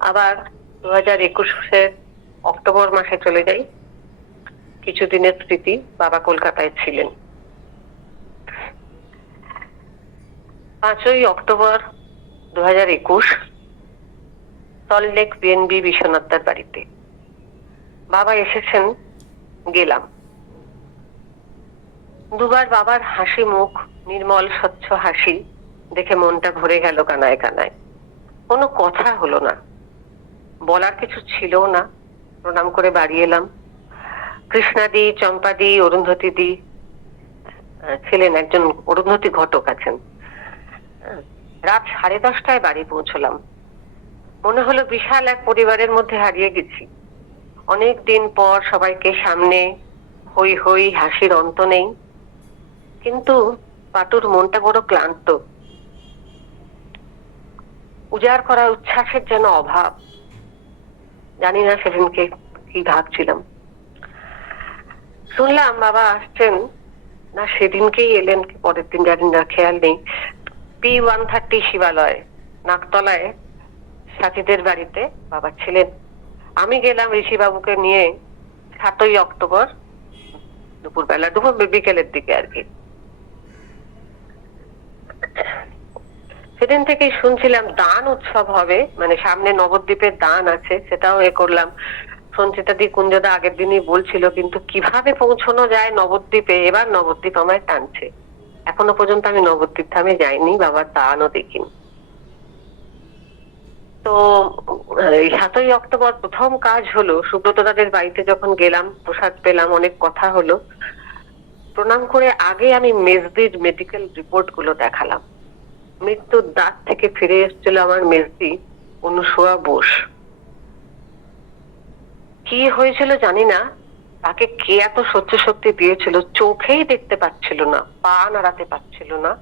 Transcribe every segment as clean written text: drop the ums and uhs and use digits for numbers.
আবার 2021-এর অক্টোবর মাসে চলে যাই। কিছুদিনের স্মৃতি, বাবা কলকাতায় ছিলেন। 5ই অক্টোবর 2021 সল্টলেক বিএনবি বিশ্বনাথদার বাড়িতে বাবা এসেছেন, গেলাম। দুবার বাবার হাসি মুখ, নির্মল স্বচ্ছ হাসি দেখে মনটা ভরে গেল কানায় কানায়। কোনো কথা হলো না, বলার কিছু ছিল না। প্রণাম করে বাড়ি এলাম। কৃষ্ণাদি, চম্পাদি, অরুন্ধতী ছিলেন, একজন অরুন্ধতী ঘটক আছেন। রাত 10:30টায় বাড়ি পৌঁছলাম। মনে হলো বিশাল এক পরিবারের মধ্যে হারিয়ে গেছি। অনেক দিন পর সবাইকে সামনে, হই হই হাসির অন্ত নেই। কিন্তু পাটুর মনটা বড় ক্লান্ত। উজাড় করা উচ্ছ্বাসের যেন অভাব। জানি না সেদিনকে কি ভাবছিলাম। শুনলাম বাবা আসছেন, না সেদিনকেই এলেন কি পরের দিন জানি না, খেয়াল নেই। P-130 শিবালয় নাকতলায় সাথীদের বাড়িতে বাবা ছিলেন। আমি গেলাম ঋষিবাবুকে নিয়ে 7ই অক্টোবর দুপুরবেলা, বিকেলের দিকে আর কি। সেদিন থেকেই শুনছিলাম দান উৎসব হবে, মানে সামনে নবদ্বীপের দান আছে, সেটাও করলাম। সঞ্চিতা দি, কুঞ্জদা আগের দিনই বলছিল, কিন্তু কিভাবে পৌঁছানো যায় নবদ্বীপে, এবার নবদ্বীপ আমায় টানছে। এখনো পর্যন্ত আমি নবদ্বীপ ধামে যাইনি, বাবার দানও দেখিনি। তো 7ই অক্টোবর প্রথম কাজ হলো, সুব্রত দাদের বাড়িতে যখন গেলাম, প্রসাদ পেলাম, অনেক কথা হলো। প্রণাম করে আগে আমি মেজদির মেডিকেল রিপোর্ট গুলো দেখালাম। মৃত্যুর দাঁত থেকে ফিরে এসেছিল আমার মেজদি অনুসোয়া বোস। কি হয়েছিল জানি না, তাকে কে এত সহ্য শক্তি দিয়েছিল, চোখেই দেখতে পাচ্ছিল না, পা নাড়াতে পারছিল না।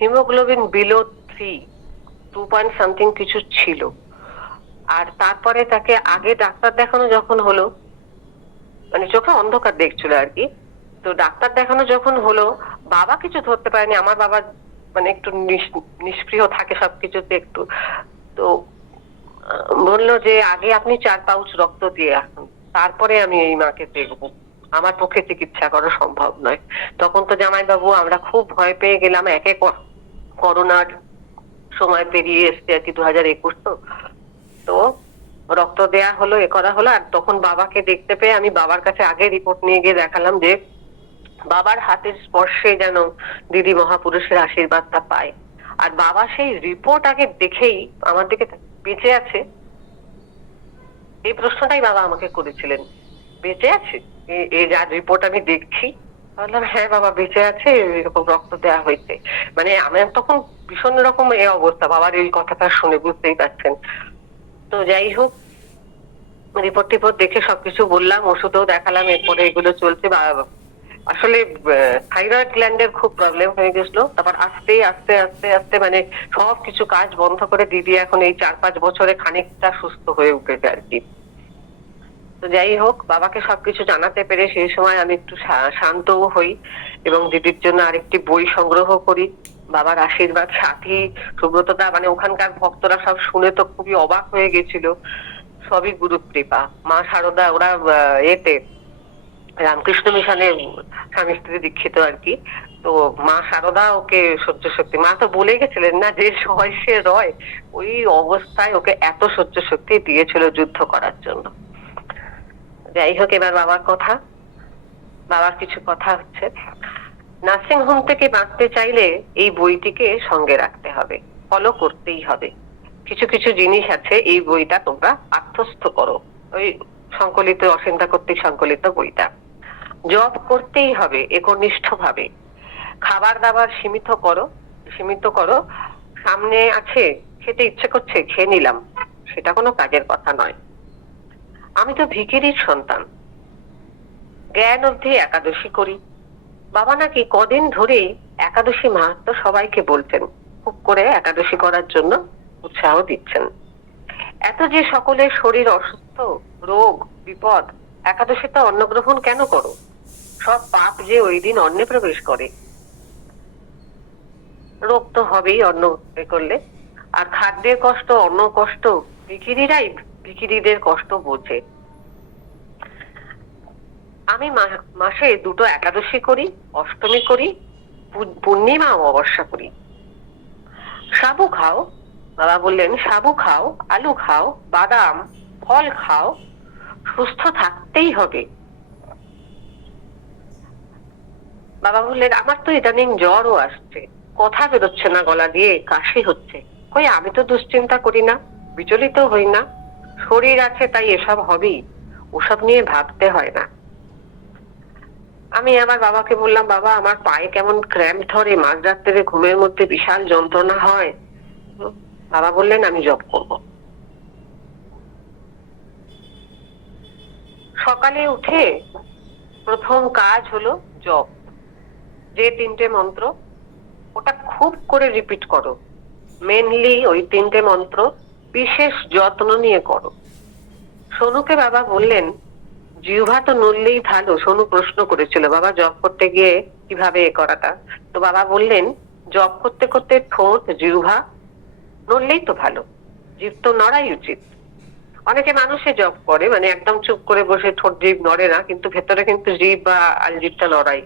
হিমোগ্লোবিন বিলো 3, 2 পয়েন্ট সামথিং কিছু ছিল। আর তারপরে তাকে আগে ডাক্তার দেখানো যখন হলো, মানে চোখে অন্ধকার দেখছিল আর কি, তো ডাক্তার দেখানো যখন হলো, বাবা কিছু ধরতে পারেনি। আমার বাবা মানে একটু নিষ্ক্রিয় থাকে সবকিছুতে একটু। তো বললো যে আগে আপনি 4 পাউচ রক্ত দিয়ে আসুন, তারপরে আমি এই মাকে দেখবো। আমার পক্ষে চিকিৎসা করা সম্ভব নয়। তখন তো জামাইবাবু আমরা খুব ভয় পেয়ে গেলাম, একে করোনার সময় পেরিয়ে এসছে আর কি, 2021। তো রক্ত দেয়া হলো, করা হলো। আর তখন বাবাকে দেখতে পেয়ে আমি বাবার কাছে আগে রিপোর্ট নিয়ে গিয়ে দেখালাম যে বাবার হাতের স্পর্শে যেন দিদি মহাপুরুষের আশীর্বাদটা পায়। আর বাবা সেই রিপোর্ট আগে দেখেই আমার দিকে, বেঁচে আছে, এই প্রশ্নটাই বাবা আমাকে করেছিলেন, বেঁচে আছে এই যার রিপোর্ট আমি দেখছি। বললাম হ্যাঁ বাবা বেঁচে আছে, এরকম রক্ত দেওয়া হয়েছে। মানে আমার তখন ভীষণ রকম এই অবস্থা, বাবার এই কথাটা শুনে বুঝতেই পারছেন। তো যাই হোক, রিপোর্ট টিপোর্ট দেখে সবকিছু বললাম, ওষুধও দেখালাম, এরপরে এগুলো চলছে। আসলে থাইরয়েড গ্ল্যান্ডের খুব প্রবলেম হয়ে গেছিল। তারপর আস্তে আস্তে আস্তে আস্তে মানে সবকিছু কাজ বন্ধ করে দিদি এখন এই 4-5 বছরে খানিকটা সুস্থ হয়ে উঠেছে আর কি। তো যাই হোক, বাবাকে সবকিছু জানাতে পেরে সেই সময় আমি একটু শান্তও হই এবং দিদির জন্য আরেকটি বই সংগ্রহ করি, বাবার আশীর্বাদ। সাথী, সুব্রতদা, মানে ওখানকার ভক্তরা সব শুনে তো খুবই অবাক হয়ে গেছিল। সবই গুরু কৃপা। মা শারদা ওরা এতে রামকৃষ্ণ মিশনে স্বামী স্ত্রী দীক্ষিত আর কি। তো মা শারদা ওকে সহ্য শক্তি, মা তো বলে গেছিলেন না যে সয় সে রয়, ওই অবস্থায় ওকে এত সহ্য শক্তি দিয়েছিল যুদ্ধ করার জন্য। যাই হোক, এবার বাবার কথা। বাবার কিছু কথা হচ্ছে, নার্সিং হোম থেকে বাঁচতে চাইলে এই বইটিকে সঙ্গে রাখতে হবে, ফলো করতেই হবে। কিছু কিছু জিনিস আছে, এই বইটা তোমরা আত্মস্থ করো। ওই সংকলিত, অসিন্দা কর্তৃক সংকলিত বইটা। জব করতেই হবে একনিষ্ঠ ভাবে। খাবার দাবার সীমিত করো। সামনে আছে, খেতে ইচ্ছে করছে, খেয়ে নিলাম, সেটা কোনো কাজের কথা নয়। আমি তো ভিখিরির সন্তান, জ্ঞান অবধি একাদশী করি। বাবা নাকি কদিন ধরেই একাদশী মাহাত্ম্য সবাইকে বলছেন, খুব করে একাদশী করার জন্য উৎসাহ দিচ্ছেন। এত যে সকলের শরীর অসুস্থ, রোগ বিপদ, একাদশীতে অন্ন গ্রহণ কেন করো? সব পাপ যে ওই দিন অন্নে প্রবেশ করে। রোগ তো হবেই অন্ন করলে, আর খাদ্যের কষ্ট, অন্ন কষ্ট ভিখিরিরাই ভিখিরিদের কষ্ট বোঝে। আমি মাসে 2টো একাদশী করি, অষ্টমী করি, পূর্ণিমা অমাবস্যা করি। সাবু খাও, বাবা বললেন সাবু খাও, আলু খাও, বাদাম, ফল খাও, সুস্থ থাকতেই হবে। বাবা বললেন আমার তো ইদানিং জ্বরও আসছে, কথা বেরোচ্ছে না গলা দিয়ে, কাশি হচ্ছে। কই আমি তো দুশ্চিন্তা করি না, বিচলিত হই না, শরীর আছে তাই এসব হবেই, ওসব নিয়ে ভাবতে হয় না। আমি আবার বাবাকে বললাম বাবা আমার পায়ে কেমন ক্র্যাম্প ধরে, মাঝরাত্রে ঘুমের মধ্যে বিশাল যন্ত্রণা হয়। বাবা বললেন আমি জপ করব। সকালে উঠে প্রথম কাজ হলো জপ। যে 3টে মন্ত্র, ওটা খুব করে রিপিট করো। মেনলি ওই 3টে মন্ত্র বিশেষ যত্ন নিয়ে করো। সোনুকে বাবা বললেন জিহ্বা তো নড়লেই ভালো। সোনু প্রশ্ন করেছিল বাবা জব করতে গিয়ে কিভাবে এ করাটা, তো বাবা বললেন জব করতে করতে ঠোঁট জিহ্বা নড়লেই তো ভালো, জিভ তো নড়াই উচিত। অনেকে মানুষে জব করে মানে একদম চুপ করে বসে ঠোঁট জিভ নড়ে না, কিন্তু ভেতরে কিন্তু জিভ বা আলজিভটা লড়াই।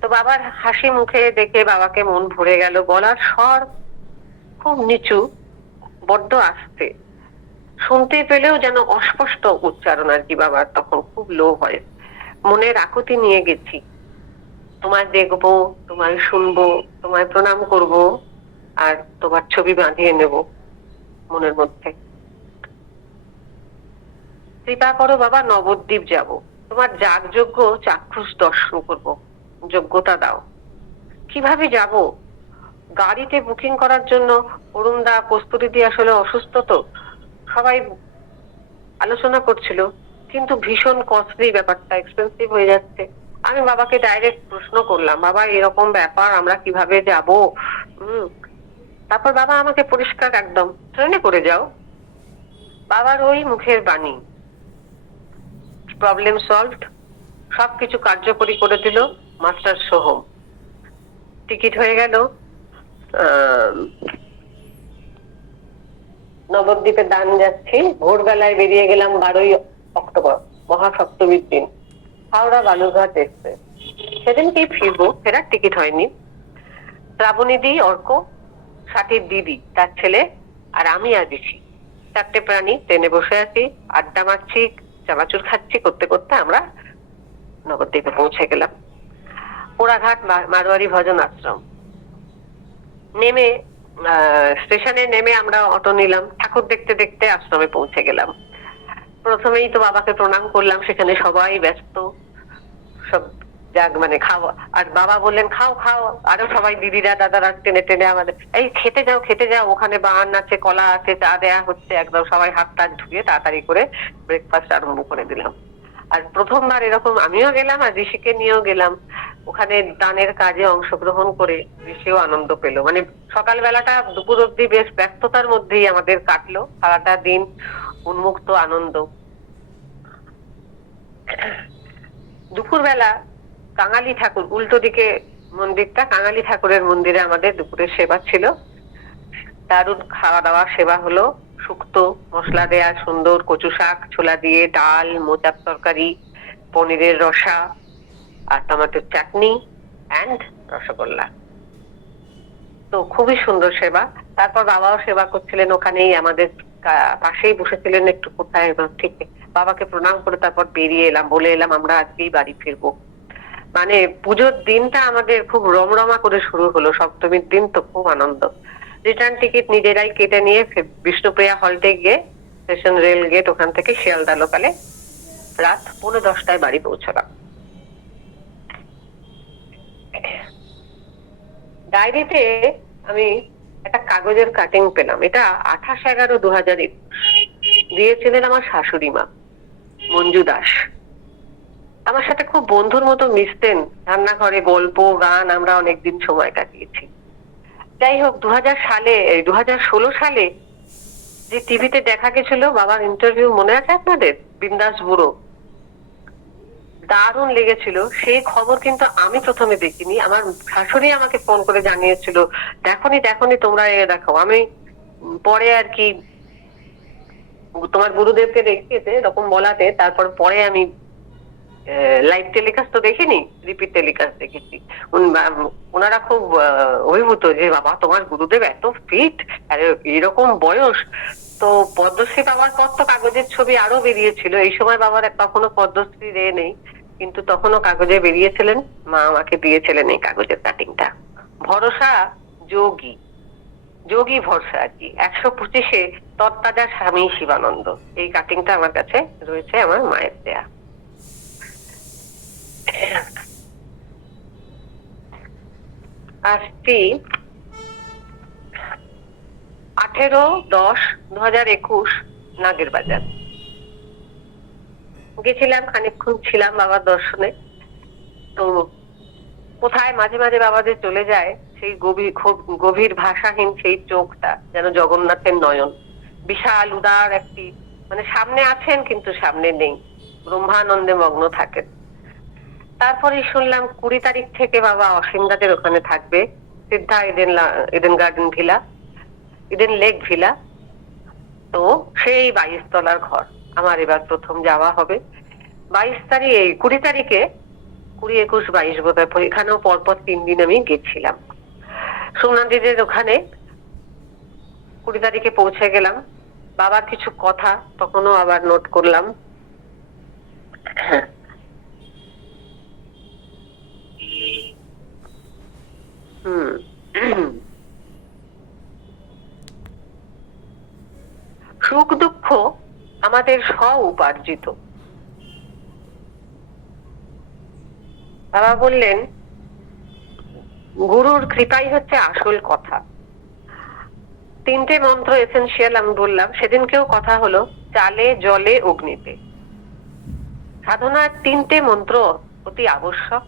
তো বাবার হাসি মুখে দেখে বাবাকে মন ভরে গেল। গলার স্বর খুব নিচু, বড্ড আস্তে, শুনতে পেলেও যেন অস্পষ্ট উচ্চারণ আর কি। বাবার তখন খুব লো ভয়েস। মনের আকুতি নিয়ে গেছি, তোমায় দেখবো, তোমায় শুনবো, তোমায় প্রণাম করব, আর তোমার ছবি বাঁধিয়ে নেব মনের মধ্যে। কৃপা করো বাবা নবদ্বীপ যাব, তোমার যাগযজ্ঞ চাক্ষুষ দর্শন করব, যোগ্যতা দাও। কিভাবে যাব? গাড়িতে বুকিং করার জন্য অরুণদা কস্তুরীদি আসলে অসুস্থ, তো সবাই আলোচনা করছিল, কিন্তু ভীষণ কস্টলি, ব্যাপারটা এক্সপেন্সিভ হয়ে যাচ্ছে। আমি বাবাকে ডাইরেক্ট প্রশ্ন করলাম বাবা এরকম ব্যাপার আমরা কিভাবে যাব? তারপর বাবা আমাকে পরিষ্কার একদম ট্রেনে করে যাও। বাবার ওই মুখের বাণী, প্রবলেম সলভড, সবকিছু কার্যকরী করে দিল মাস্টার সোহম। টিকিট হয়ে গেল। নবদ্বীপে দান যাচ্ছি, ভোরবেলায় বেরিয়ে গেলাম 12ই অক্টোবর, মহাসপ্তমীর দিন, হাওড়া বালুরঘাট এক্সপ্রেস। সেদিনকেই ফিরবো, ফেরার টিকিট হয়নি। শ্রাবণী দি, অর্ক, সাথীর দিদি, তার ছেলে আর আমি আর দিছি, 4টে প্রাণী ট্রেনে বসে আছি, আড্ডা মারছি, চানাচুর খাচ্ছি, করতে করতে আমরা নবদ্বীপে পৌঁছে গেলাম। পোড়াঘাট মারোয়ারি ভজন আশ্রম। নেমে স্টেশনে নেমে আমরা অটো নিলাম, ঠাকুর দেখতে দেখতে আশ্রমে পৌঁছে গেলাম। প্রথমেই তো বাবাকে প্রণাম করলাম, সেখানে সবাই ব্যস্ত, সব যাক মানে খাওয়া। আর বাবা বললেন খাও খাও, আরো সবাই দিদিরা দাদারা টেনে টেনে আমাদের এই খেতে যাও খেতে যাও, ওখানে বান আছে, কলা আছে, চা দেয়া হচ্ছে। একদম সবাই হাত টাত ধুয়ে তাড়াতাড়ি করে ব্রেকফাস্ট আরম্ভ করে দিলাম। আর প্রথমবার এরকম আমিও গেলাম আর ঋষিকে নিয়েও গেলাম। ওখানে দানের কাজে অংশগ্রহণ করে ঋষিও আনন্দ পেল। মানে সকালবেলাটা দুপুর অব্দি বেশ ব্যস্ততার মধ্যেই আমাদের কাটলো, সারাটা দিন উন্মুক্ত আনন্দ। দুপুরবেলা কাঙালি ঠাকুর, উল্টো দিকে মন্দিরটা, কাঙালি ঠাকুরের মন্দিরে আমাদের দুপুরের সেবা ছিল। দারুণ খাওয়া দাওয়া সেবা হলো, শুক্তো মশলা দেয়া সুন্দর কচু শাক ছোলা দিয়ে, ডাল, মোচার তরকারি, পনিরের রসা আর টমেটোর চাটনি অ্যান্ড রসগোল্লা। তো খুবই সুন্দর সেবা। তারপর বাবাও সেবা করছিলেন ওখানেই, আমাদের পাশেই বসেছিলেন একটু কোথায় ঠিক। বাবাকে প্রণাম করে তারপর বেরিয়ে এলাম, বলে এলাম আমরা আজকেই বাড়ি ফিরবো। মানে পুজোর দিনটা আমাদের খুব রমরমা করে শুরু হলো। সপ্তমীর দিন তো খুব আনন্দ। রিটার্ন টিকিট নিজেরাই কেটে নিয়ে বিষ্ণুপ্রিয়া হল্টে গিয়ে স্টেশন রেল গেট, ওখান থেকে শিয়ালদা লোকালে রাত 10:45 বাড়ি পৌঁছলাম। ডায়েরিতে আমি একটা কাগজের কাটিং পেলাম, এটা 28/11/2021 দিয়েছিলেন আমার শাশুড়ি মা মঞ্জু দাস। আমার সাথে খুব বন্ধুর মতো মিশতেন, রান্নাঘরে গল্প গান আমরা অনেকদিন সময় কাটিয়েছি। যাই হোক 2016 সালে যে টিভিতে দেখা গেছিল বাবার ইন্টারভিউ, মনে আছে আপনাদের? বিন্দাস বুড়ো, দারুণ লেগেছিল। সেই খবর কিন্তু আমি প্রথমে দেখিনি, আমার শাশুড়ি আমাকে ফোন করে জানিয়েছিল, দেখনি দেখনি তোমরা দেখো। আমি পরে আর কি তোমার গুরুদেবকে দেখিয়েছে এরকম বলাতে, তারপর পরে আমি লাইভ টেলিকাস্ট তো দেখিনি, রিপিট টেলিকাস্ট দেখেছি। ওনারা খুব অভিভূত যে বাবা তোমার গুরুদেব এত ফিট, আর এরকম বয়স। তো পদ্মশ্রী পাওয়ার পর তো কাগজের ছবি আরো বেরিয়েছিল, এই সময় বাবার তখনো পদ্মশ্রী রে নেই, কিন্তু তখনও কাগজে বেরিয়েছিলেন। মা আমাকে দিয়েছিলেন এই কাগজের কাটিংটা। ভরসা যোগী, যোগী ভরসা আর কি, 125-এ তরতাজা স্বামী শিবানন্দ, এই কাটিংটা আমার কাছে রয়েছে, আমার মায়ের দেয়া। আসছি 18-10-2021 নাগের বাজার গেছিলাম, খানিকক্ষণ ছিলাম বাবার দর্শনে। তো কোথায় মাঝে মাঝে বাবা যে চলে যায়, সেই গভীর খুব গভীর ভাষাহীন সেই চোখটা যেন জগন্নাথের নয়ন, বিশাল উদার একটি, মানে সামনে আছেন কিন্তু সামনে নেই, ব্রহ্মানন্দে মগ্ন থাকেন। তারপরে শুনলাম 20 তারিখ থেকে বাবা অসীমদাদের ওখানে থাকবে, Siddha Eden Garden Villa, Eden Lake Villa. তো সেই 22 তলার ঘর আমার এবার প্রথম যাওয়া হবে। 22 তারিখ, 20 তারিখে, 20, 21, 22 বোধহয়, এখানেও পরপর 3 দিন আমি গেছিলাম সোমনাথজিদের ওখানে। 20 তারিখে পৌঁছে গেলাম। বাবার কিছু কথা তখনও আবার নোট করলাম। সুখ দুঃখ আমাদের স্ব উপার্জিত। বাবা বললেন গুরুর কৃপাই হচ্ছে আসল কথা। 3টে মন্ত্র এসেনশিয়াল আমি বললাম, সেদিনকেও কথা হলো চালে জলে অগ্নিতে। সাধনার 3টে মন্ত্র অতি আবশ্যক।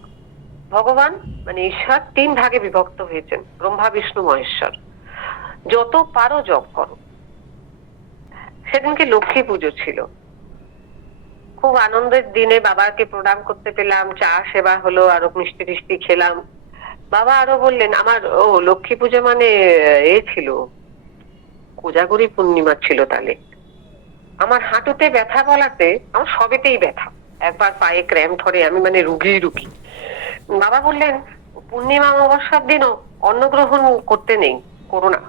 ভগবান মানে ঈশ্বর 3 ভাগে বিভক্ত হয়েছেন, ব্রহ্মা বিষ্ণু মহেশ্বর। যত পারো জপ করো। সেদিনকে লক্ষ্মী পুজো ছিল, খুব আনন্দের দিনে বাবাকে প্রণাম করতে পেলাম, চা সেবা হলো, আরো মিষ্টি টিষ্টি খেলাম। বাবা আরো বললেন আমার লক্ষ্মী পুজো মানে ছিল কোজাগরি পূর্ণিমা ছিল, তাহলে আমার হাঁটুতে ব্যথা বলাতে আমার সবেতেই ব্যথা, একবার পায়ে ক্র্যাম্প ধরে, আমি মানে রুগী। বাবা বললেন পূর্ণিমা অমাবস্যার দিনও অন্নগ্রহণ করতে নেই, করো না।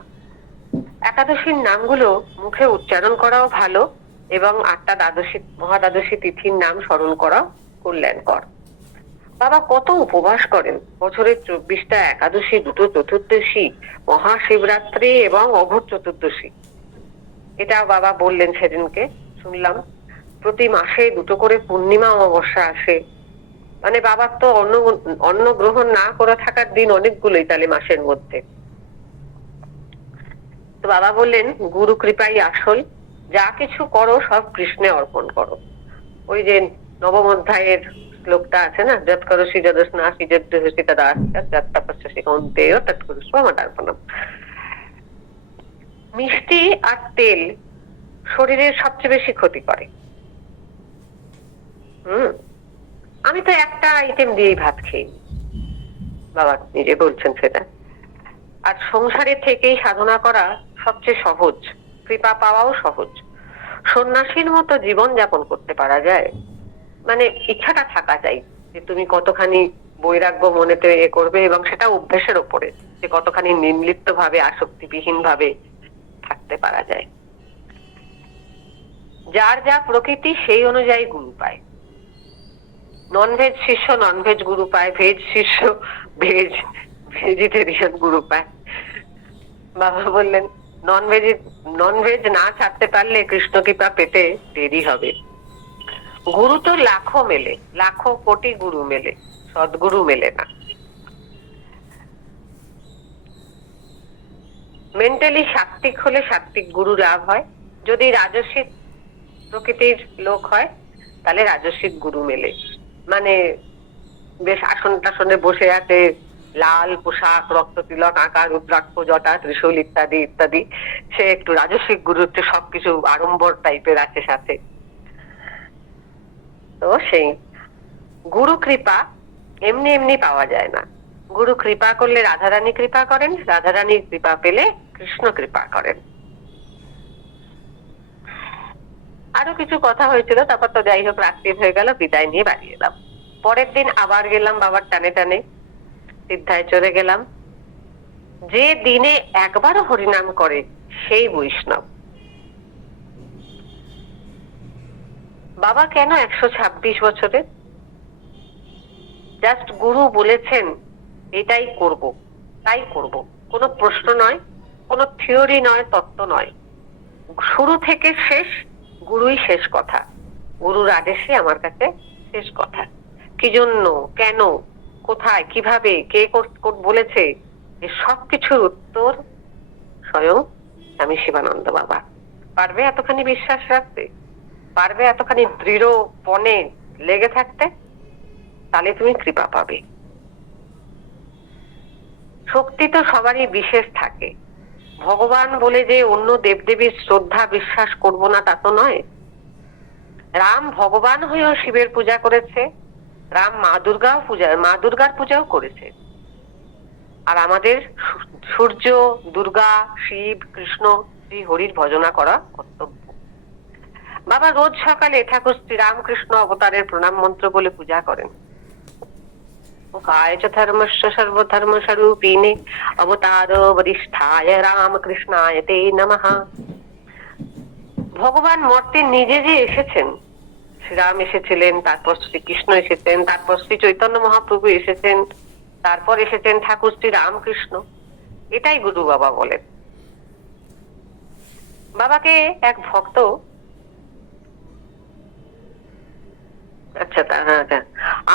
একাদশীর নামগুলো মুখে উচ্চারণ করাও ভালো, এবং 8টা দ্বাদশী মহাদ্বাদশী তিথির নাম স্মরণ করাও কল্যাণকর। বাবা কত উপবাস করেন, বছরের 24টা একাদশী, 2টো চতুর্দশী, মহাশিবরাত্রি এবং অঘোর চতুর্দশী। এটা বাবা বললেন সেদিনকে, শুনলাম। প্রতি মাসে 2টো করে পূর্ণিমা অমাবস্যা আসে, মানে বাবার তো অন্ন গ্রহণ না করে থাকার দিন অনেকগুলোই তাহলে মাসের মধ্যে। তো বাবা বললেন গুরু কৃপাই আসল, যা কিছু করো সব কৃষ্ণে অর্পণ করো। ওই যে 9ম অধ্যায়ের শ্লোকটা আছে না, যৎ করোসি যদস্নাসি যদ্দহসি তদাস্তি যৎ তপস্যসি কৌন্তেয় তৎকুরুষ্ব মদার্পণম। মিষ্টি আর তেল শরীরের সবচেয়ে বেশি ক্ষতি করে। আমি তো একটা আইটেম দিয়েই ভাত খেয়ে, বাবা নিজে বলছেন সেটা। আর সংসারে থেকেই সাধনা করা সবচেয়ে সহজ, কৃপা পাওয়াও সহজ। সন্ন্যাসীর মতো জীবন যাপন করতে পারা যায়, মানে ইচ্ছাটা থাকা চাই যে তুমি কতখানি বৈরাগ্য মনেতে করবে, এবং সেটা অভ্যেসের ওপরে যে কতখানি নির্লিপ্ত ভাবে, আসক্তিবিহীন ভাবে থাকতে পারা যায়। যার যা প্রকৃতি সেই অনুযায়ী গুরু পায়। ননভেজ শিষ্য ননভেজ গুরু পায়, ভেজ শিষ্য ভেজিটেরিয়ান গুরু পায়। বাবা বললেন ননভেজ না ছাড়তে পারলে কৃষ্ণ কৃপা পেতে দেরি হবে। গুরু তো লাখো মেলে, লাখো কোটি গুরু মেলে, সদ্গুরু মেলে না। মেন্টালি সাত্বিক হলে সাত্বিক গুরু লাভ হয়। যদি রাজসিক প্রকৃতির লোক হয় তাহলে রাজসিক গুরু মেলে, মানে বেশ আসন টাসনে বসে আছে, লাল পোশাক, রক্ত তিলক আঁকা, রুদ্রাক্ষ, জটা, ত্রিশূল ইত্যাদি ইত্যাদি, সে একটু রাজস্বিক গুরু, একটু সবকিছু আড়ম্বর টাইপের আছে সাথে। তো সেই গুরু কৃপা এমনি এমনি পাওয়া যায় না। গুরু কৃপা করলে রাধারানী কৃপা করেন, রাধারানীর কৃপা পেলে কৃষ্ণ কৃপা করেন। আরো কিছু কথা হয়েছিল, তারপর তো যাই হোক রাত্রি হয়ে গেল, বিদায় নিয়ে বাড়ি এলাম। পরের দিন আবার গেলাম বাবার টানে টানে, সিদ্ধায় চলে গেলাম। যে দিনে একবারও হরিনাম করে সেই বৈষ্ণব। বাবা কেন 126 বছরে? জাস্ট গুরু বলেছেন এটাই করব, তাই করব। কোনো প্রশ্ন নয়, কোনো থিওরি নয়, তত্ত্ব নয়। শুরু থেকে শেষ গুরুই শেষ কথা। গুরুর আদেশে আমার কাছে শেষ কথা। কি জন্য, কেন, কোথায়, কিভাবে, কে বলেছে, এই সবকিছুর উত্তর স্বয়ং স্বামী শিবানন্দ বাবা। পারবে এতখানি বিশ্বাস রাখতে? পারবে এতখানি দৃঢ় পণে লেগে থাকতে? তাহলে তুমি কৃপা পাবে। শক্তি তো সবারই বিশেষ থাকে। ভগবান বলে যে অন্য দেবদেবীর শ্রদ্ধা বিশ্বাস করব না তা তো নয়। রাম ভগবান হয়েও শিবের পূজা করেছে, রাম মা দুর্গার পূজাও করেছে। আর আমাদের সূর্য, দুর্গা, শিব, কৃষ্ণ, শ্রী হরির ভজনা করা কর্তব্য। বাবা রোজ সকালে ঠাকুর শ্রী রামকৃষ্ণ অবতারের প্রণাম মন্ত্র বলে পূজা করেন। কায় চ ধর্মস্য সর্বধর্ম স্বরূপিণে অবতার বরিষ্ঠায় রামকৃষ্ণায় তে নমঃ। ভগবান মর্তে নিজে যে এসেছেন, শ্রীরাম এসেছিলেন, তারপর শ্রীকৃষ্ণ এসেছেন, তারপর শ্রী চৈতন্য মহাপ্রভু এসেছেন, তারপর এসেছেন ঠাকুর শ্রী রামকৃষ্ণ। এটাই গুরু বাবা বলেন। বাবাকে এক ভক্ত, আচ্ছা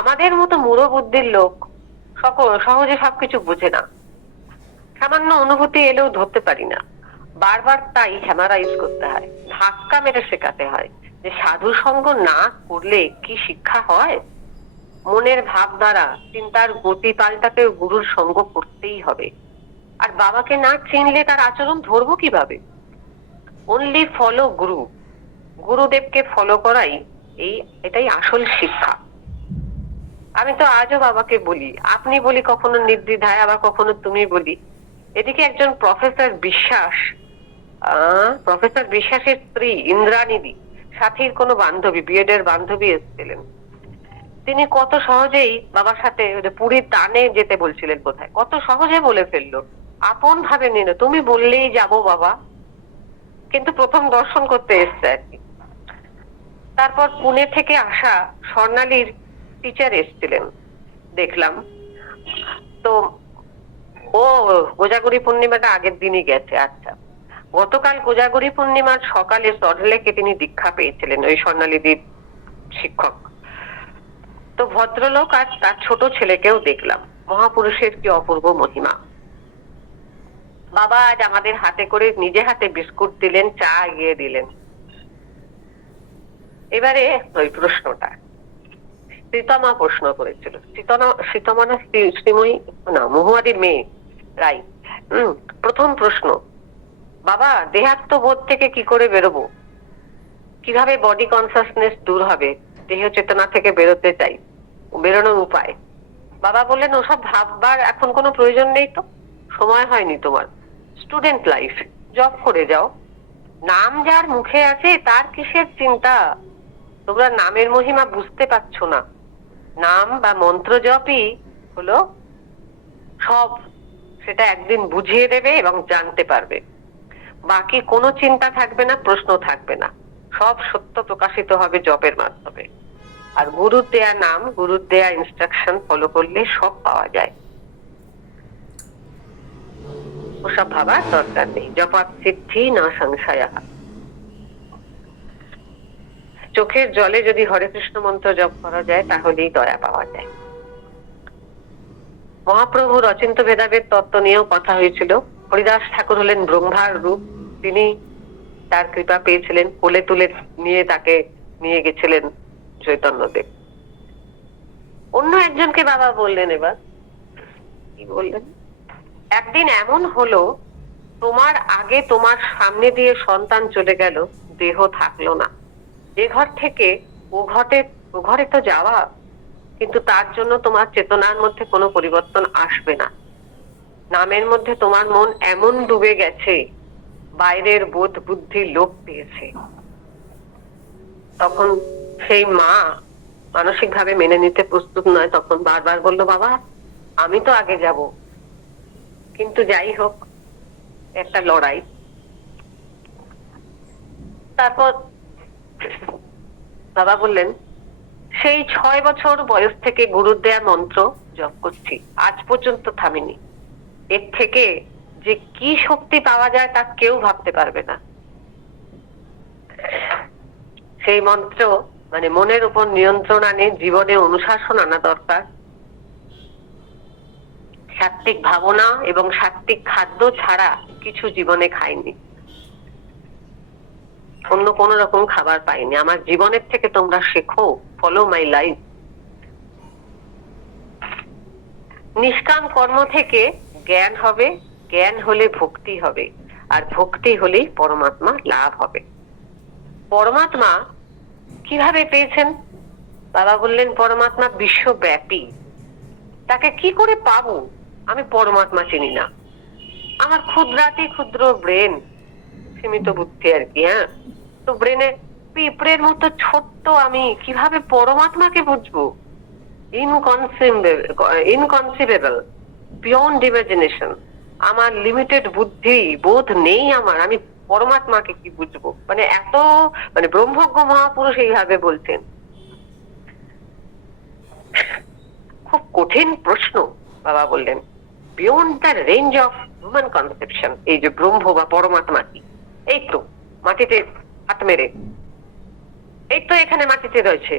আমাদের মতো মূঢ় বুদ্ধির লোক সহজে সবকিছু বুঝে না। সামান্য অনুভূতি এলেও ধরতে পারি না। বারবার তাই হ্যামারাইজ করতে হয়, ধাক্কা মেরে শেখাতে হয় যে সাধু সঙ্গ না করলে কি শিক্ষা হয়। মনের ভাব দ্বারা চিন্তার গতি পাল্টাতে গুরুর সঙ্গ করতেই হবে। আর বাবাকে না চিনলে তার আচরণ ধরবো কিভাবে? অনলি ফলো গুরু। গুরুদেবকে ফলো করাই এটাই আসল শিক্ষা। আমি তো আজও বাবাকে বলি, আপনি বলি কখনো নির্দ্বিধায়, আবার কখনো তুমি বলি। এদিকে একজন প্রফেসর বিশ্বাসের স্ত্রী ইন্দ্রাণীদি, সাথীর কোনো বান্ধবী, বিএডের বান্ধবী এসেছিলেন। তিনি কত সহজেই বাবার সাথে পুরীর টানে যেতে বলছিলেন কোথায়, কত সহজে বলে ফেললো, আপন ভাবে নিল, তুমি বললেই যাব বাবা। কিন্তু প্রথম দর্শন করতে এসছে আর কি। তারপর পুনে থেকে আসা স্বর্ণালীর টিচার এসেছিলেন, দেখলাম তো। ও কোজাগরী পূর্ণিমাটা আগের দিনই গেছে। আচ্ছা, গতকাল কোজাগরী পূর্ণিমার সকালে সল্টলেকে তিনি দীক্ষা পেয়েছিলেন, ওই স্বর্ণালীদির শিক্ষক। তো ভদ্রলোক আর তার ছোট ছেলেকেও দেখলাম। মহাপুরুষের কি অপূর্ব মহিমা। বাবা আজ আমাদের হাতে করে নিজে হাতে বিস্কুট দিলেন, চা এগিয়ে দিলেন। এবারে ওই প্রশ্নটা শ্রীতমা প্রশ্ন করেছিল, শ্রীতমা না শ্রীময়ী না মহুয়াদির মেয়ে রাই। প্রথম প্রশ্ন, বাবা দেহাত্মবোধ থেকে কি করে বেরোবো, কিভাবে বডি কনসাসনেস দূর হবে, দেহ চেতনা থেকে বেরোতে চাই, বেরোনোর উপায়। বাবা বললেন ওসব ভাববার এখন কোনো প্রয়োজন নেই, তো সময় হয়নি তোমার, স্টুডেন্ট লাইফ, জব করে যাও। নাম যার মুখে আছে তার কিসের চিন্তা? তোমরা নামের মহিমা বুঝতে পারছো না। নাম বা মন্ত্র জপই হলো সব, সেটা একদিন বুঝিয়ে দেবে এবং জানতে পারবে। বাকি কোনো চিন্তা থাকবে না, প্রশ্ন থাকবে না, সব সত্য প্রকাশিত হবে জপের মাধ্যমে। আর গুরুর দেয়া নাম, গুরুর দেয়া ইনস্ট্রাকশন ফলো করলে সব পাওয়া যায়। ওসব ভাবার দরকার নেই। জপাত সিদ্ধি না সংশয়। চোখের জলে যদি হরে কৃষ্ণ মন্ত্র জপ করা যায় তাহলেই দয়া পাওয়া যায়। মহাপ্রভুর অচিন্ত ভেদাভেদ তত্ত্ব নিয়েও কথা হয়েছিল। হরিদাস ঠাকুর হলেন ব্রহ্মার রূপ, তিনি তার কৃপা পেয়েছিলেন, কোলে তুলে নিয়ে তাকে নিয়ে গেছিলেন চৈতন্যদেব। অন্য একজনকে বাবা বললেন, এবার কি বললেন, একদিন এমন হলো তোমার আগে তোমার সামনে দিয়ে সন্তান চলে গেল, দেহ থাকলো না। যে ঘর থেকে ও ঘরে তো যাওয়া, কিন্তু তার জন্য তোমার চেতনার মধ্যে কোনো পরিবর্তন আসবে না। নামের মধ্যে তোমার মন এমন ডুবে গেছে, বাইরের বোধ বুদ্ধি লোপ পেয়েছে। তখন সেই মা মানসিক ভাবে মেনে নিতে প্রস্তুত নয়, তখন বারবার বললো, বাবা আমি তো আগে যাব। কিন্তু যাই হোক, একটা লড়াই। তারপর বাবা বললেন, সেই 6 বছর বয়স থেকে গুরুর দেয়া মন্ত্র জপ করছি, আজ পর্যন্ত থামিনি। এর থেকে যে কি শক্তি পাওয়া যায় তা কেউ ভাবতে পারবে না। সেই মন্ত্র মানে মনের উপর নিয়ন্ত্রণ আনে, জীবনে অনুশাসন আনা দরকার। সাত্বিক ভাবনা এবং সাত্বিক খাদ্য ছাড়া কিছু জীবনে খাইনি, অন্য কোন রকম খাবার পাইনি। আমার জীবনের থেকে তোমরা শেখো, ফলো মাই লাইফ। নিষ্কাম কর্ম থেকে জ্ঞান হবে, জ্ঞান হলে ভক্তি হবে, আর ভক্তি হলেই পরমাত্মা লাভ হবে। পরমাত্মা কিভাবে পেয়েছেন? বাবা বললেন, পরমাত্মা বিশ্বব্যাপী। তাকে কি করে পাবো? আমি পরমাত্মা চিনি না। আমার ক্ষুদ্রাতি ক্ষুদ্র ব্রেন, সীমিত বুদ্ধি আর কি। হ্যাঁ, তো ব্রেনে পিঁপড়ের মতো ছোট্ট আমি কিভাবে পরমাত্মাকে বুঝবো? ইনকনসিভেবল, বিয়ন্ড ইমাজিনেশন। আমার লিমিটেড বুদ্ধি বোধ নেই আমার, আমি পরমাত্মাকে কি বুঝবো? মানে এত মানে ব্রহ্মজ্ঞ মহাপুরুষ এইভাবে বলছেন। খুব কঠিন প্রশ্ন। বাবা বললেন, beyond the range of human conception. এই যে ব্রহ্ম বা পরমাত্মা কি? এই তো মাটিতে হাত মেরে, এই তো এখানে মাটিতে রয়েছে,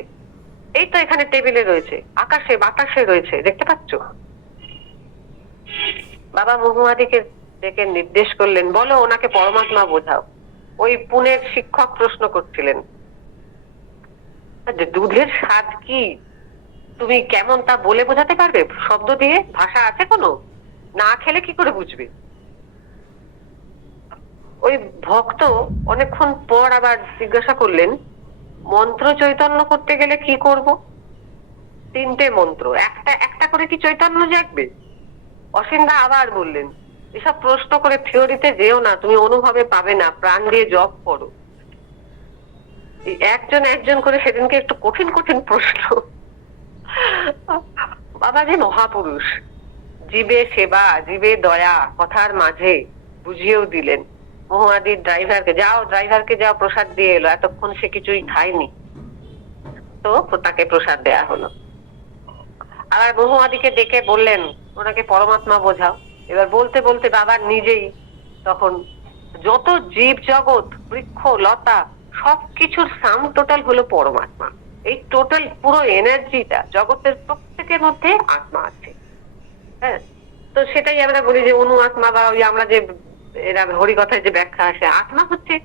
এই তো এখানে টেবিলে রয়েছে, আকাশে বাতাসে রয়েছে, দেখতে পাচ্ছ? বাবা মহুয়াদিকে ডেকে নির্দেশ করলেন, বলো ওনাকে পরমাত্মা বোঝাও। ওই পুনের শিক্ষক প্রশ্ন করছিলেন, দুধের স্বাদ কি তুমি কেমন তা বলে বোঝাতে পারবে? শব্দ দিয়ে ভাষা আছে কোনো? না খেলে কি করে বুঝবে? ওই ভক্ত অনেকক্ষণ পর আবার জিজ্ঞাসা করলেন, মন্ত্র চৈতন্য করতে গেলে কি করব? 3টে মন্ত্র, একটা একটা করে কি চৈতন্য জাগবে? অসীমদা আবার বললেন, এসব প্রশ্ন করে থিওরিতে যেও না, তুমি অনুভবে পাবে না, প্রাণ দিয়ে জপ করো। একজন একজন করে সেদিনকে একটু কঠিন কঠিন প্রশ্ন। বাবা যে মহাপুরুষ, জীবে সেবা জীবে দয়া কথার মাঝে বুঝিয়েও দিলেন। মহুয়াদির ড্রাইভারকে, ড্রাইভারকে যাও প্রসাদ দিয়ে এলো, এতক্ষণ সে কিছুই খায়নি, তো তাকে প্রসাদ দেয়া হলো। আবার মহুয়াদিকে ডেকে বললেন, ওনাকে পরমাত্মা বোঝাও। এবার বলতে বলতে বাবা নিজেই তখন যত জীব জগৎ, বৃক্ষ লতা, সবকিছুর সাম টোটাল হলো পরমাত্মা। এই টোটাল পুরো এনার্জিটা জগতের প্রত্যেকের মধ্যে আত্মা আছে। হ্যাঁ, তো সেটাই আমরা বলি যে অনু আত্মা, বা ওই আমরা যে এরা হরিকথায় যে ব্যাখ্যা আসে, আত্মা হচ্ছে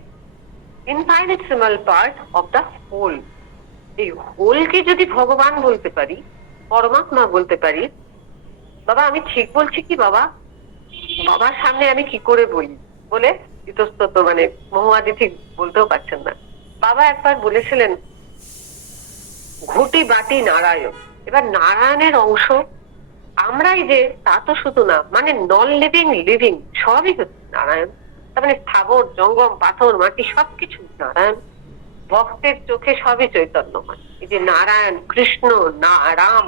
ইনফাইনিটেসিমাল পার্ট অফ দ্য হোল। এই হোলকে যদি ভগবান বলতে পারি, পরমাত্মা বলতে পারি, বাবা আমি ঠিক বলছি কি বাবা? বাবার সামনে আমি কি করে বলি বলে ইতস্তত, মানে মহুয়াদি ঠিক বলতেও পারছেন না। বাবা একবার বলেছিলেন, ঘুটি বাটি নারায়ণ। এবার নারায়ণের অংশ আমরাই যে তা তো শুধু না, মানে নন লিভিং লিভিং সবই হচ্ছে নারায়ণ। তার মানে স্থাবর জঙ্গম পাথর মাটি সবকিছু নারায়ণ। ভক্তের চোখে সবই চৈতন্যময়। এই যে নারায়ণ কৃষ্ণ না রাম,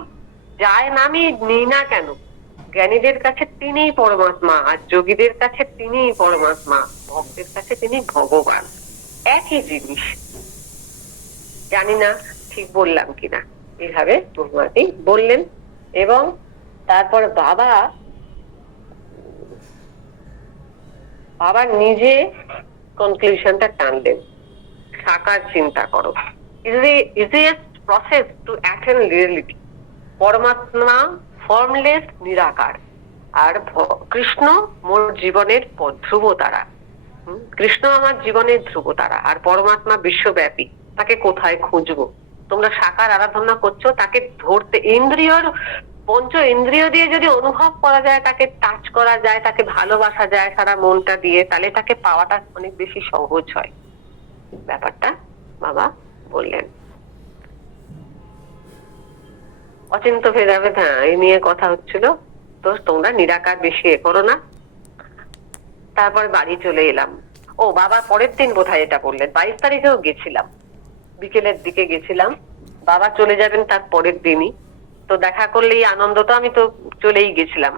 যার নামই নিই না কেন, জ্ঞানীদের কাছে তিনিই পরমাত্মা, আর যোগীদের কাছে তিনিই পরমাত্মা, ভক্তের কাছে তিনি ভগবান। একই জিনিস। জানি না ঠিক বললাম কিনা, এইভাবে মহুয়াদি বললেন। এবং তারপর বাবা নিজে কনক্লুশনটা টানলেন, সাকার চিন্তা করো, easiest process to attain reality. পরমাত্মা ফর্মলেস নিরাকার, আর কৃষ্ণ মোর জীবনের ধ্রুব তারা। কৃষ্ণ আমার জীবনের ধ্রুব তারা, আর পরমাত্মা বিশ্বব্যাপী। তাকে কোথায় খুঁজবো? তোমরা সাকার আরাধনা করছো, তাকে ধরতে পঞ্চ ইন্দ্রিয় দিয়ে যদি অনুভব করা যায়, তাকে টাচ করা যায়, তাকে ভালোবাসা যায় সারা মনটা দিয়ে, তাহলে তাকে পাওয়াটা অনেক বেশি সহজ হয়। ব্যাপারটা বাবা বললেন। অচিন্ত ভেদাভেদ, হ্যাঁ, এই নিয়ে কথা হচ্ছিল। তো তোমরা নিরাকার বেশি এ করো না। তারপর বাড়ি চলে এলাম। ও বাবা পরের দিন বোধহয় এটা বললেন, 22 তারিখেও গেছিলাম, বিকেলের দিকে গেছিলাম। বাবা চলে যাবেন তার পরের দিনই। তো দেখা করলেই আনন্দটা, আমি তো চলেই গেছিলাম।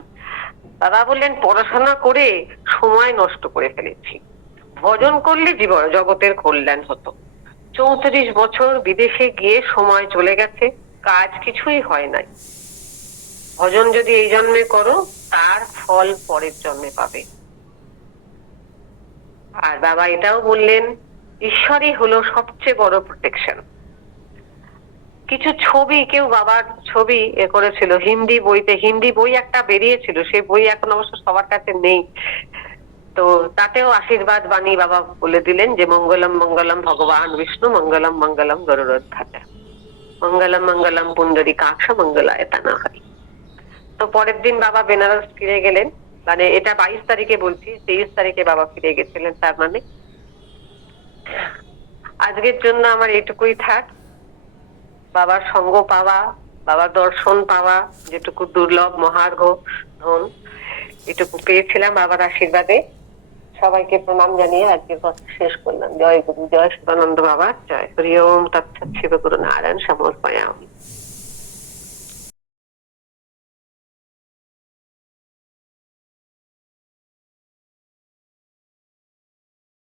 বাবা বললেন, পড়াশোনা করে সময় নষ্ট করে ফেলেছি, ভজন করলে জীবন জগতের কল্যাণ হতো। 34 বছর বিদেশে গিয়ে সময় চলে গেছে, কাজ কিছুই হয় নাই। ভজন যদি এই জন্মে করো, তার ফল পরের জন্মে পাবে। আর বাবা এটাও বললেন, ঈশ্বরই হলো সবচেয়ে বড় প্রোটেকশন। কিছু ছবি, কেউ বাবার ছবি এ করেছিল হিন্দি বইতে, হিন্দি বই একটা বেরিয়েছিল, সেই বই এখন অবশ্য সবার কাছে নেই। তো তাতেও আশীর্বাদ বাণী বাবা বলে দিলেন যে, মঙ্গলম মঙ্গলম ভগবান বিষ্ণু, মঙ্গলম মঙ্গলম গরুড়ধ্বজ, মঙ্গলম মঙ্গলম পুণ্ডরীকাক্ষ, মঙ্গলায় তানা হরি। তো পরের দিন বাবা বেনারস ফিরে গেলেন। মানে এটা 22 তারিখে বলছি, 23 তারিখে বাবা ফিরে গেছিলেন। তার মানে আজকের জন্য আমার এইটুকুই থাক। বাবার সঙ্গ পাওয়া, বাবার দর্শন পাওয়া, যেটুকু দুর্লভ মহার্ঘ ধন, এটুকু পেয়েছিলাম বাবার আশীর্বাদে। সবাইকে প্রণাম জানিয়ে আজকের কথা শেষ করলাম। জয় গুরু, জয় শিবানন্দ বাবা, জয় হরি ওম তৎসৎ। শিব গুরু নারায়ণ সমর্পয়ামি।